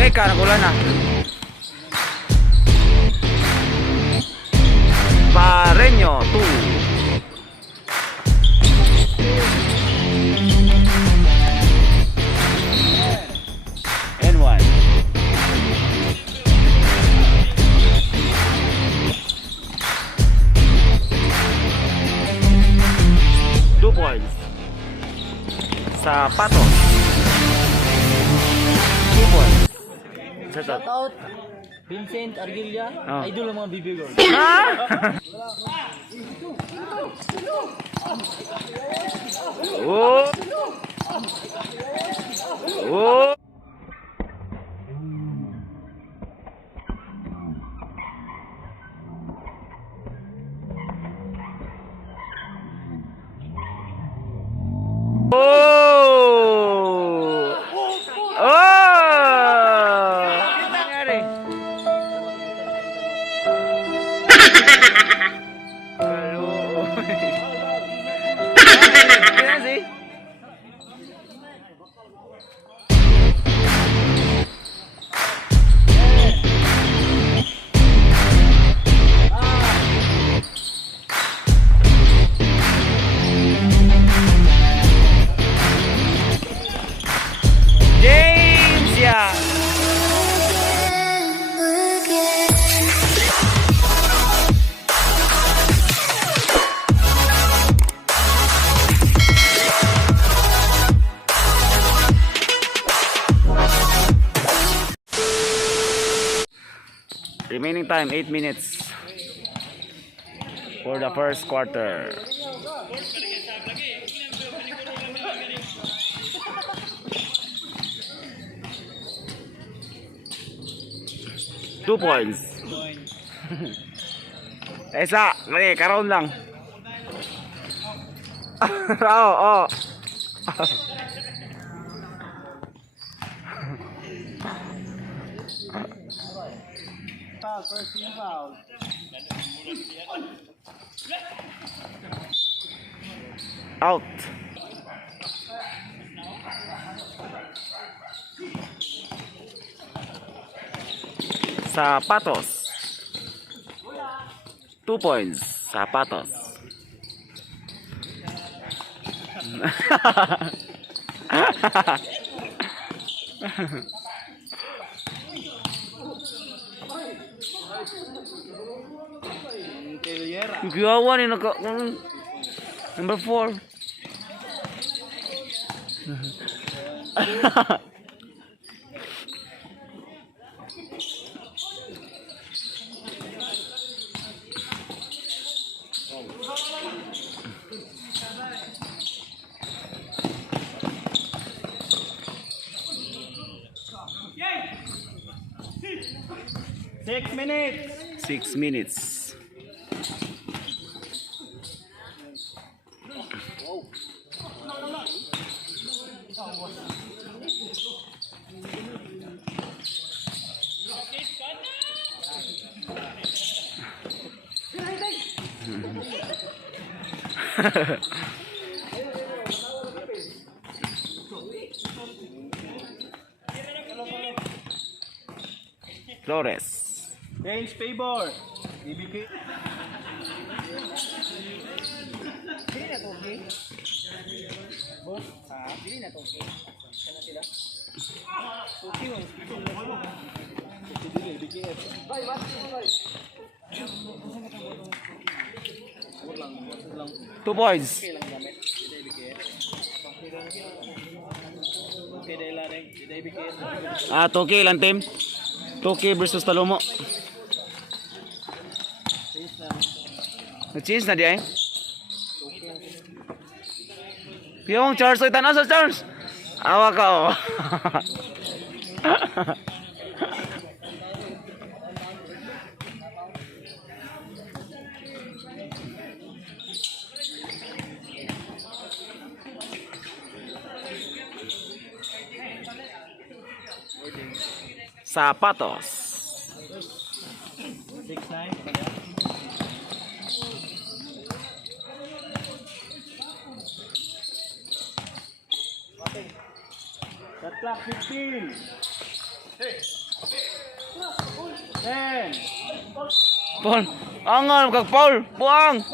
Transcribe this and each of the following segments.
Teka, nagulan na. Pareño 2. N1. Two points. Sapatos. 2 points. Shout out. Out Vincent Argilla, Oh. idol ng mga BB girl. Oh. Oh. Oh. Oh. Nangyari? Hello. Kaya si? James, yeah. Remaining time 8 minutes for the first quarter. Two points. Isa, mali, karoon lang. Oo, oo. First team foul. Out. Sapatos. 2 points. Sapatos. Gawa ni naka number 4. Six minutes. 6 minutes. Flores. Change favor. BBK. Dili na to, okay? Boss, ha? Dili na to, okay? Kana sila? Okay, mo. Dili, BKF. Bye, bye. 2 points. Okay lang gamit. Dili BKF. Okay, dahil lang. Dili BKF. 2K lang team. 2K versus Talomo. Nag-change na di ay? Piyong Charles, oy tanaw sa Charles. Awa ka oh. Sapatos. 6-9. Shot clock 15. 10. Paul. Angal, kag Paul. Buang.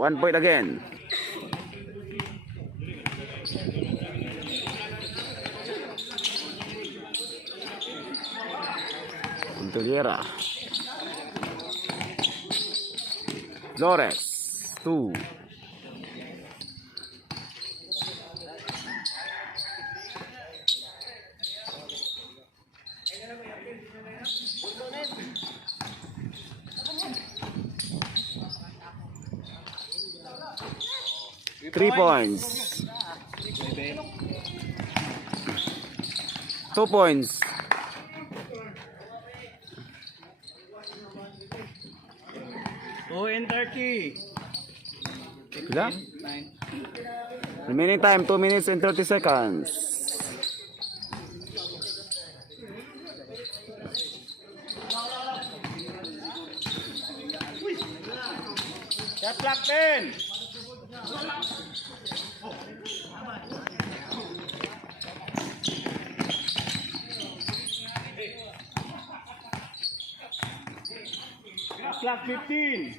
One point again. Puntillera. Flores. 2. Three points. 2 points. Two and 30. Pila? 9. Remaining time 2 minutes and 30 seconds. Shot clock 10. Shot clock 15.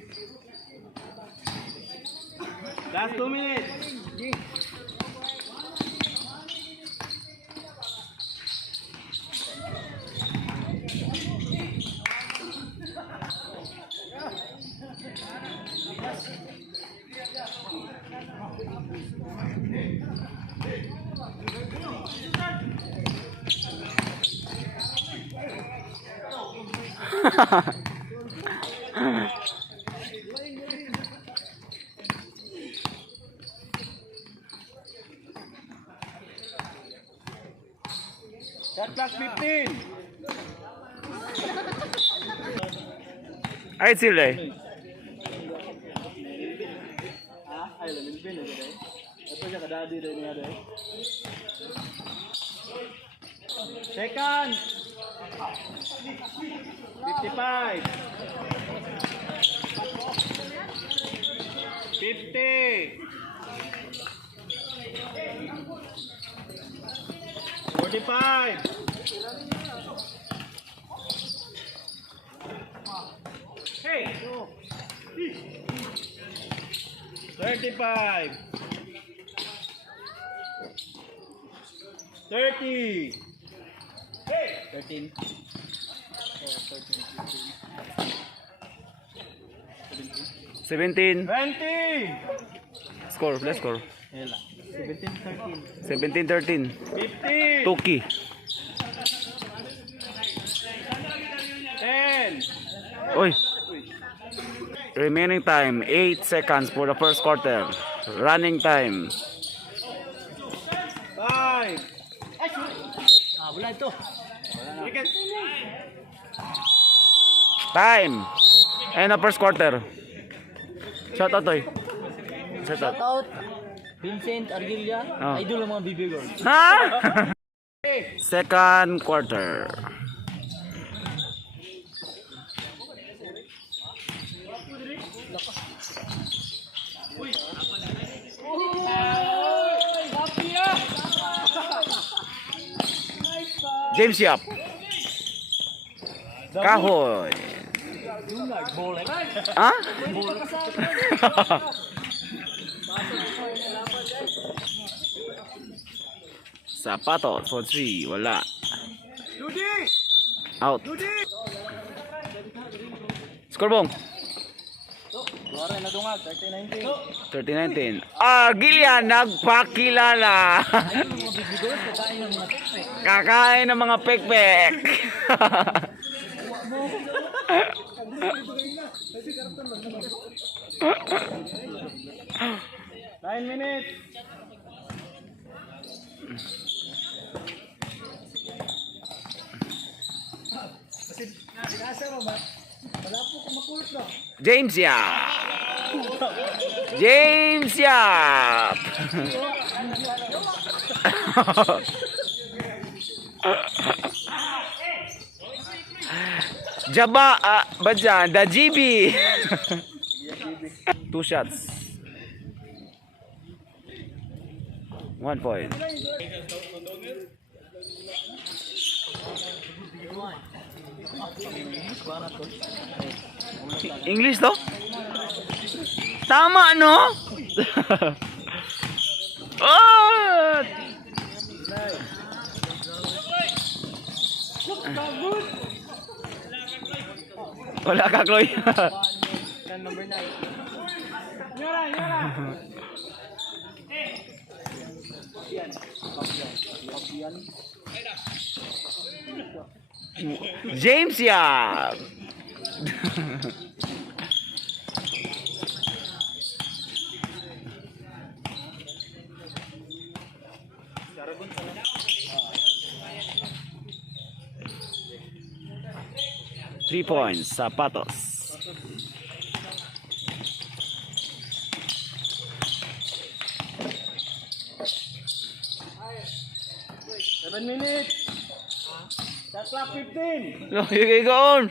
Last 2 minutes. Shot clock 15. Ay, sila eh. Ay, lamin na dito. Ito siya kadadi rin niya dito. Second. 55. 50. 45. Hey. 35. 30. 13. 17. 20. Score, let's score. 17, 13. 17-13. 50. Toki. 10. Oy. Remaining time 8 seconds for the first quarter. Running time. 5. Wala ito. Time. And the first quarter. Shout out, Toy. Shout out. Out. Vincent Argilia. Oh. Idol ng mga BB girls. Ha? Second quarter. James Yap. Kahoy. Ha? Sapatos for 3. Wala. Out. Score bong. Wala na dungag. 30-19. 30-19. Argilia nagpakilala. Kakain ng mga pekpek. 9 minutes. James Yap. James Yap. Jaba, ba dyan? Da GB. 2 shots. 1 point. English to? Tama, no? Oh! Wala ka, Chloe. Number 9. James Yap. Three points, Zapatos. Seven minutes. Shot clock 15. No, you go on.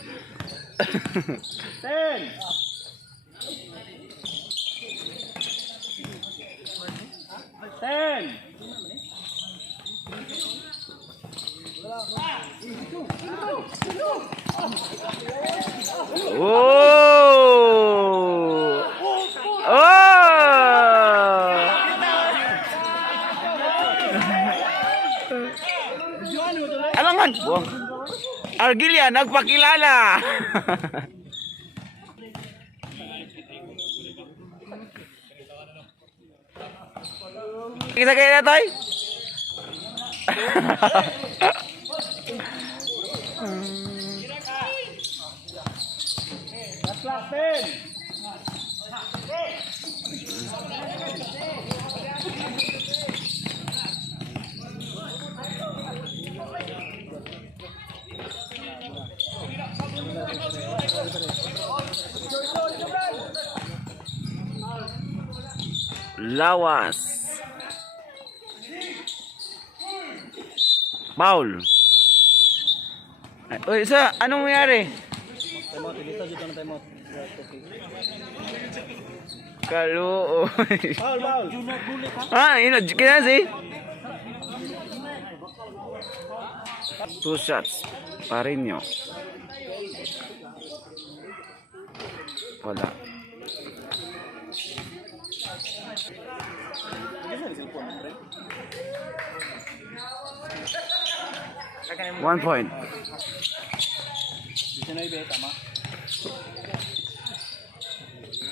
10. Oh! Oh! Alangan, buang. Argilia nagpakilala. Kita kaya na toy. Shot clock 10. Lawas. Paul. Oy, sa anong nangyari? Time out. Dito dito na time out. Kaluoy. Foul. Ah, ino, kinasi. 2 shots. Parinyo. Wala. One point. 19, tama.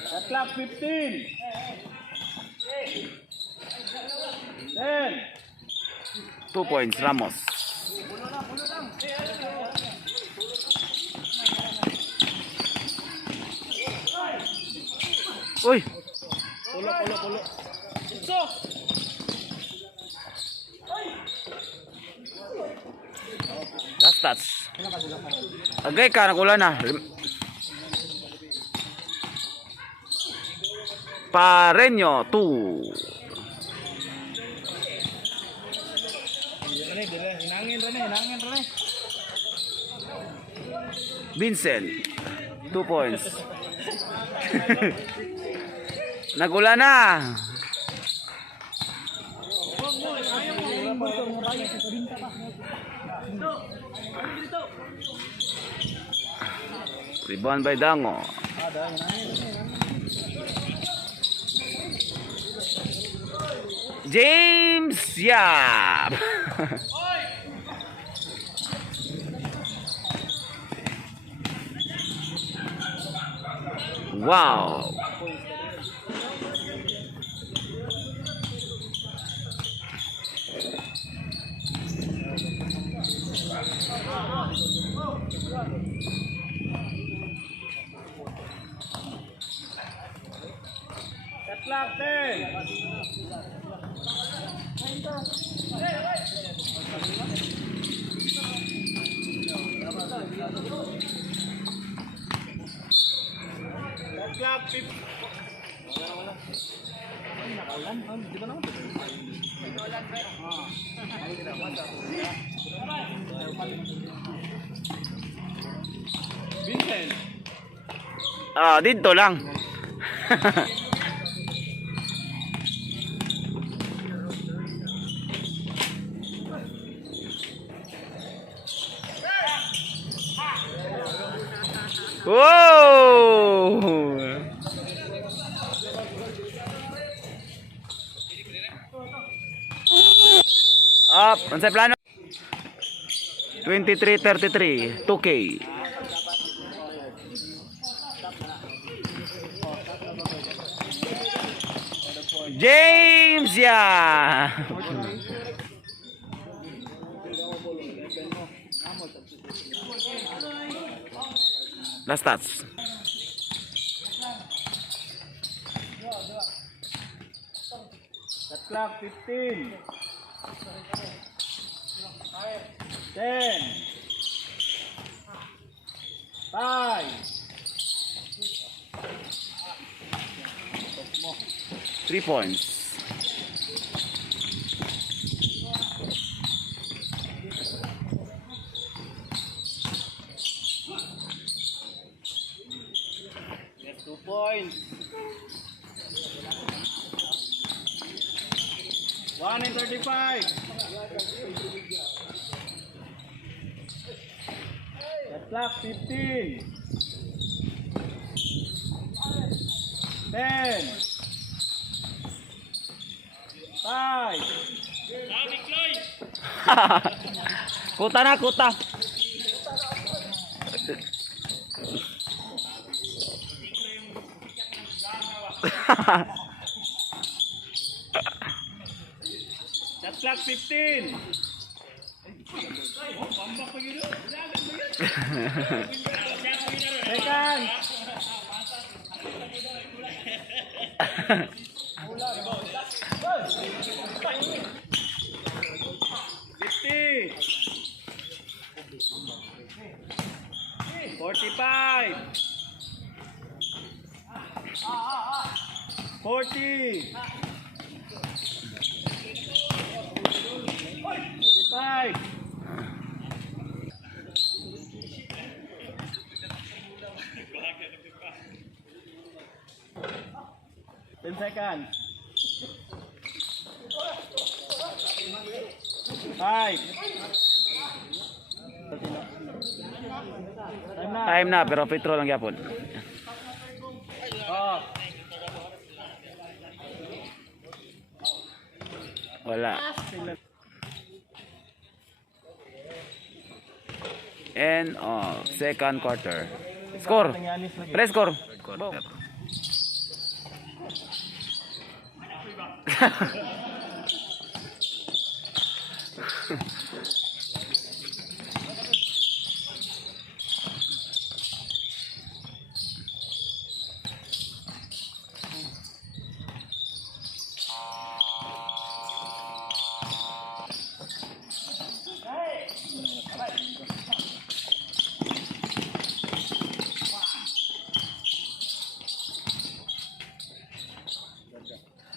Shot clock 15. 10. 2 points, Ramos. Uy! Pulo. Last touch. Agay ka, nakulan na. Pareño, 2. Hinangin rin. Vincent, 2 points. Nagula na. Rebound by Dango. James Yap. Wow. Shot clock 10. Shot clock 15. Di ba naman? Vincent. Ah, dito lang. Wow! Up, ansay plano? 23-33, 2K. James, yeah. Last stats. Shot clock 15. 10. 5. 3 points. Yes, 2 points. 1 and 35. Shot clock 15. 10. 5. Kuta na, kuta. Shot clock 15. Second. 50. 45. 40. 45. Ten seconds. 5. Time na, pero petro lang yapon. Oh. Wala. End of second quarter. Score. Press score.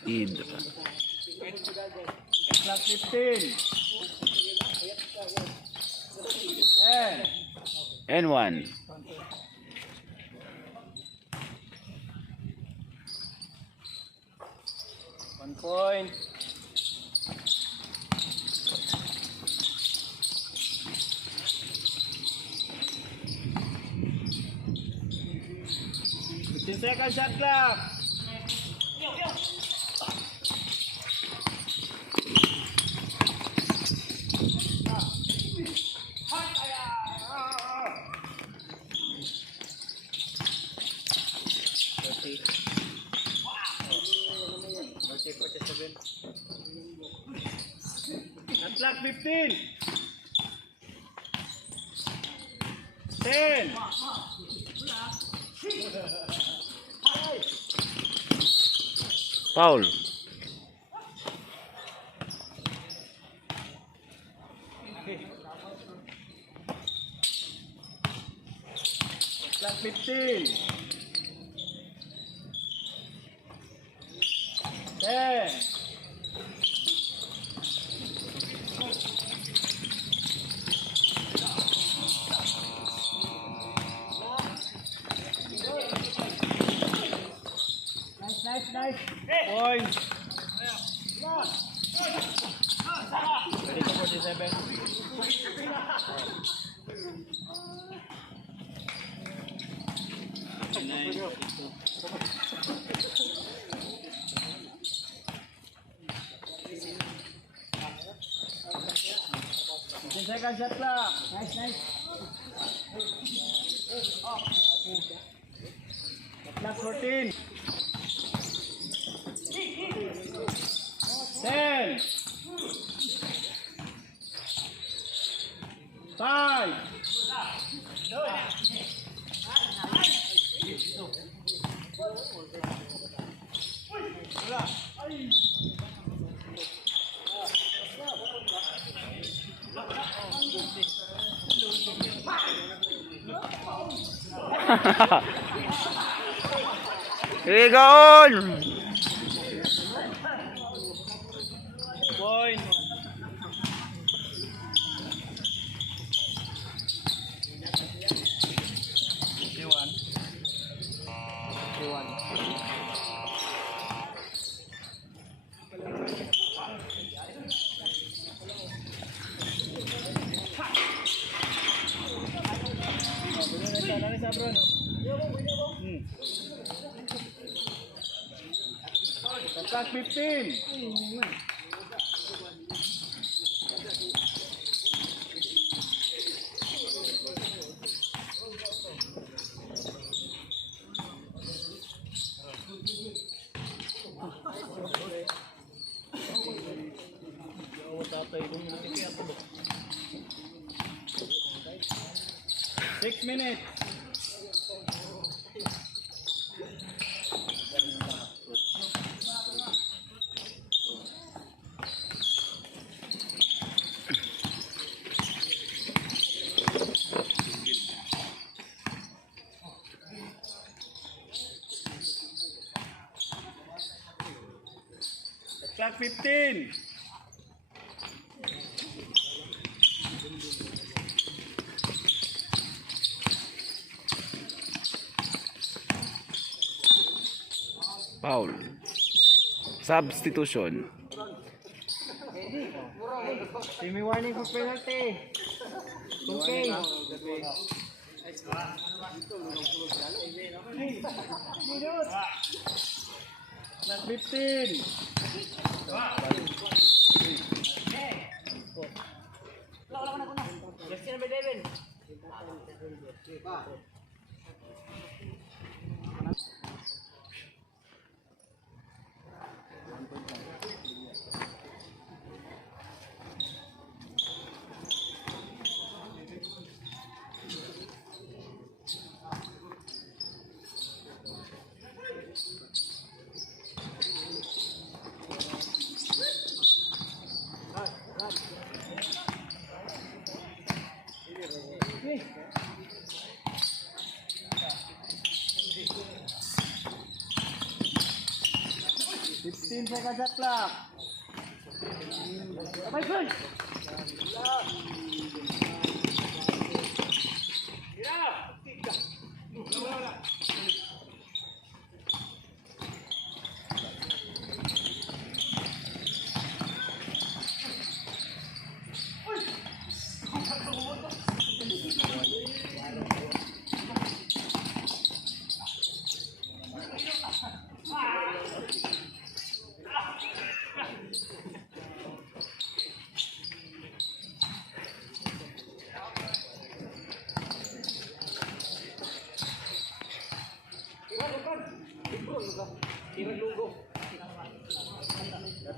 Id. Clock 15. 10. And 1. One point. Second shot clock. Shot clock 15. 10. Foul. Clock 15. 10. nice. Points. Ready to 47. Second shot clock. Nice, nice. Clock 14. 10. 5. Here we go on! Point. Clock 15. Six minutes. Clock 15. Foul. Substitution. Give me warning for penalty. Okay. Clock 15. Fifteen seconds at clock. My friend.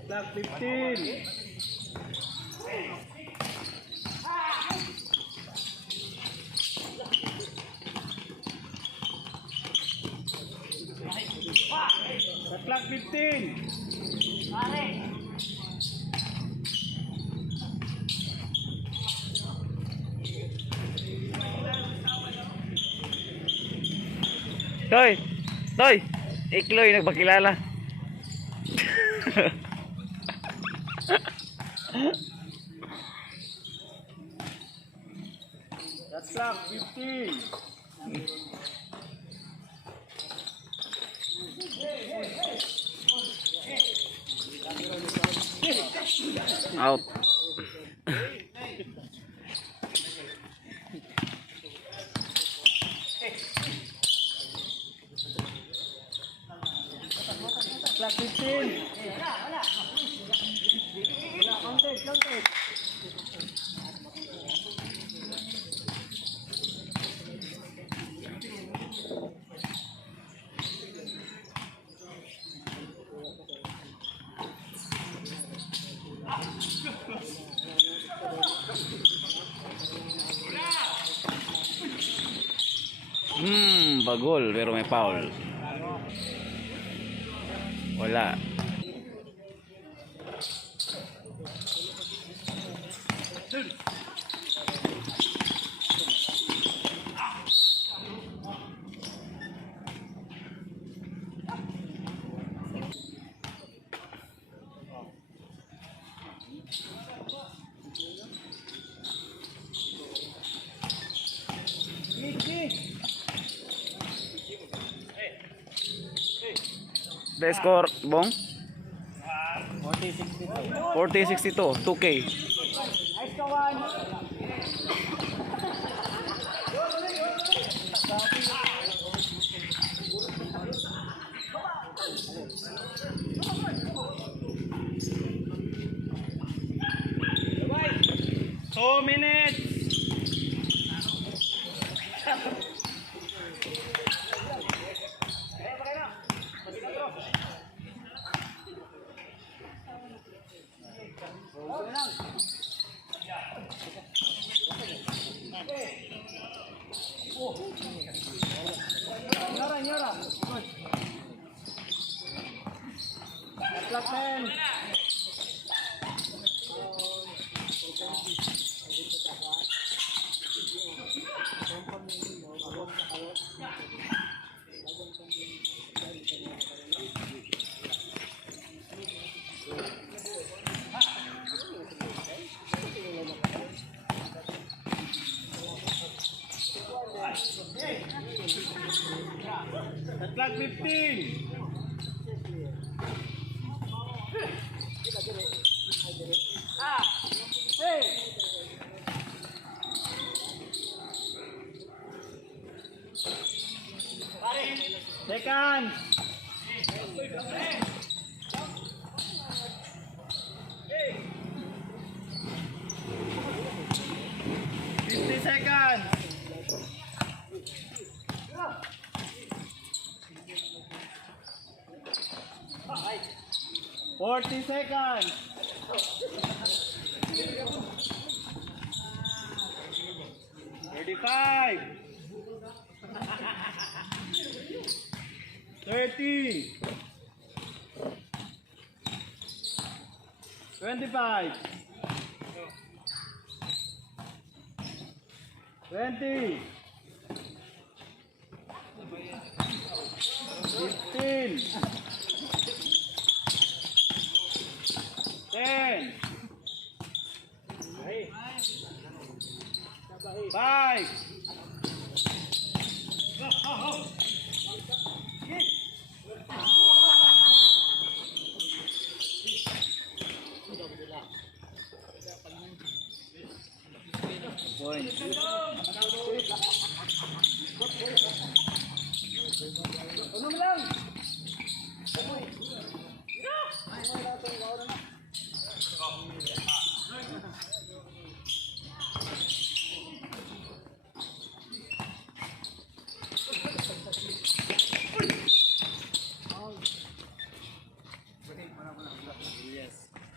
Clock 15. Clock 15. Toy! Toy! Ikloy, nagpakilala. That's clock 15. Out. Clock 15. Counted. Bagol pero may foul. Wala. The score, Bong? 40-62, 2K. Nice kawan. Two minutes. Nyora. Clock 10. Clock 15. Second. 50 seconds. 40 seconds. 35. 30. 25. 20. 15. 10. 5.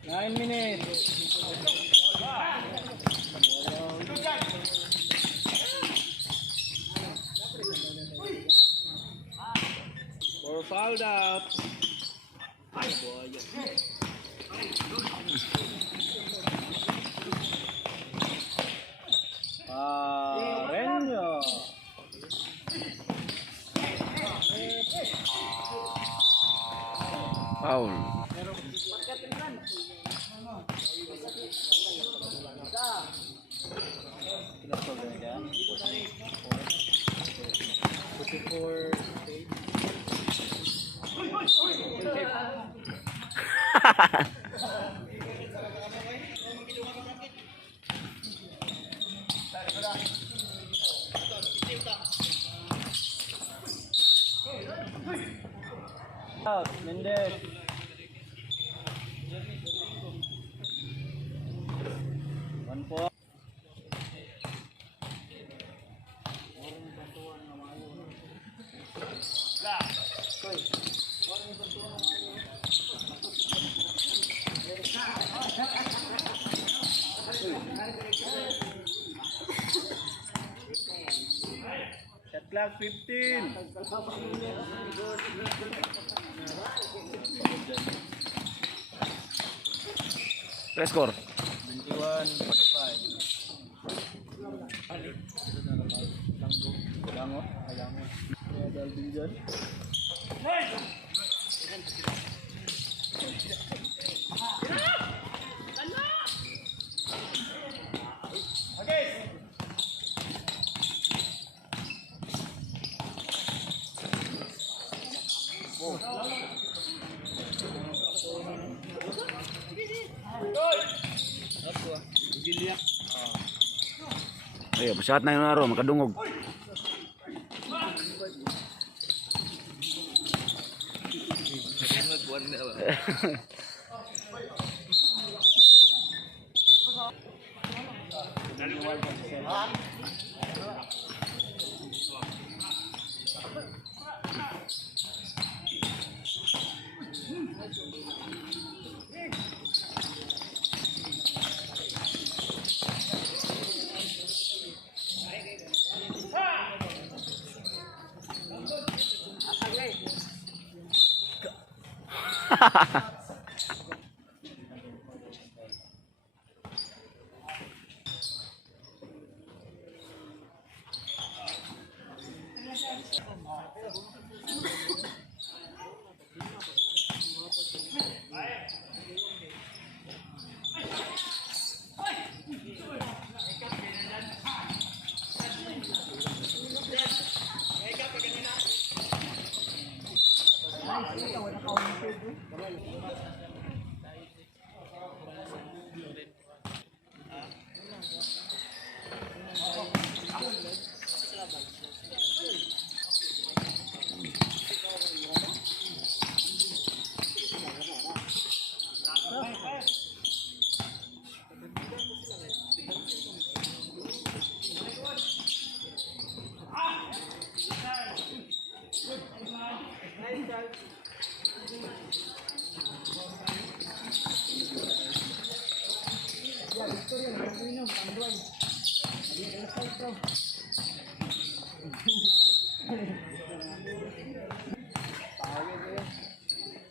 9 minutes. Four fouled out. Renyo. Foul. Out, Mendez. One po. Shot clock 15. Score. 21-45. Lango. Kaya Dalvin dyan. Ayo, shot na yung naro, makadungog.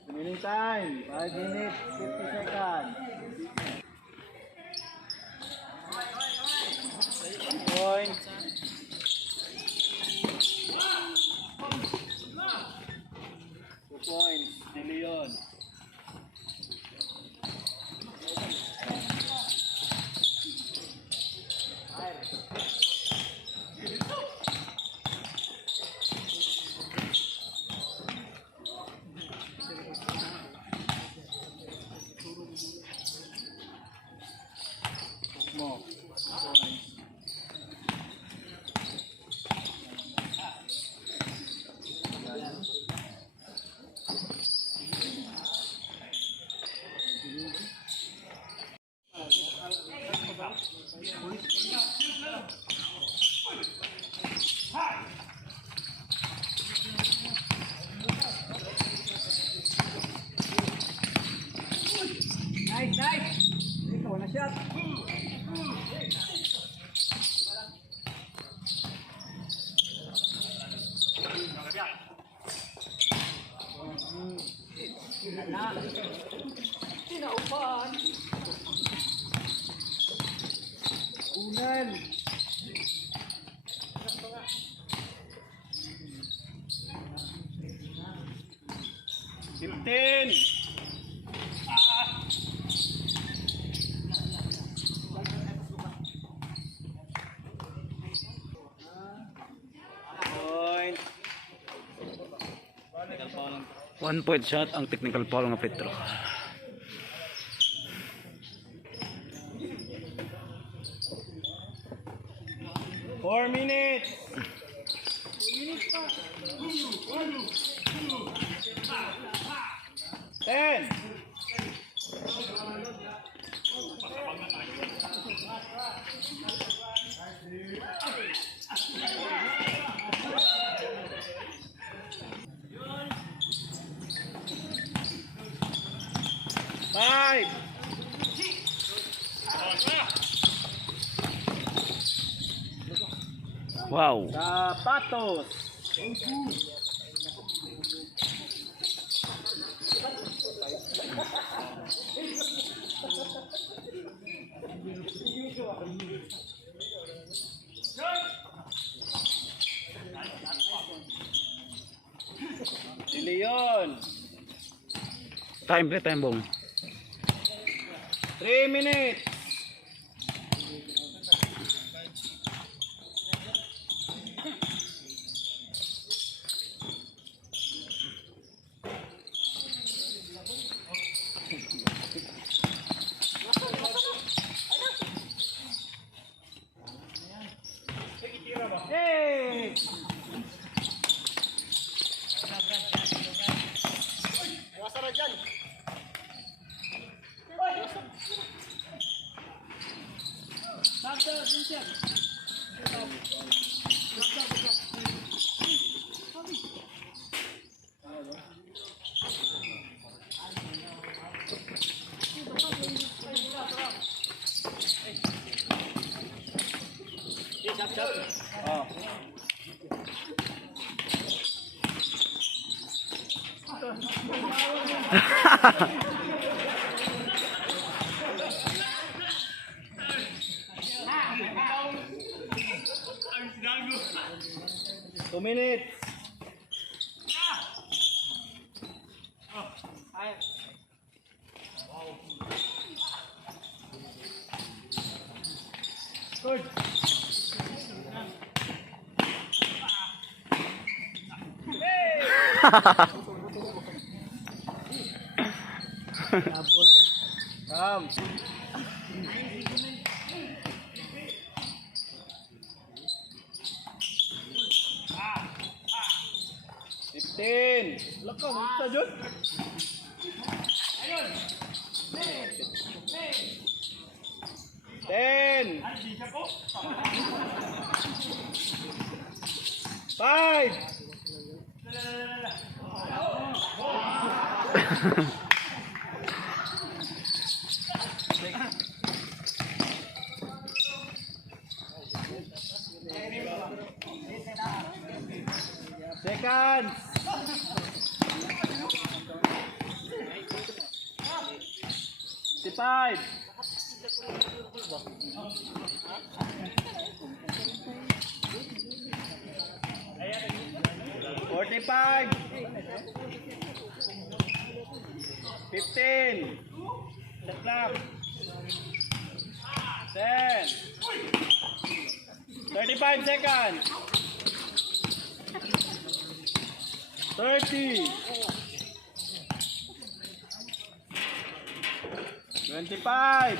Remaining time, 5 minutes, 50 seconds. Point. Two points, De Leon. Mo. Nice, nice. Ikaw na shot. Tinaupan. Unan. 15. Point. 1 point shot ang technical foul ng Petro. Four minutes. 10. Five. Wow. Sapatos. Leon. Time bong. 3 minutes. Hey! Oh. Two minutes. Good. Come. 15. Lakaw, sa dyan. 10. 5. Seconds. 55. 45. 15. The clock. 10. 35 seconds. 30. 25.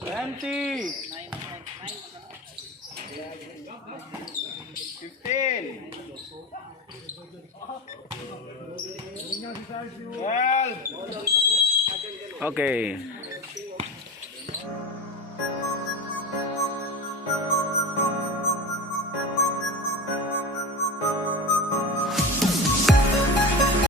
20. 15. 12. Okay.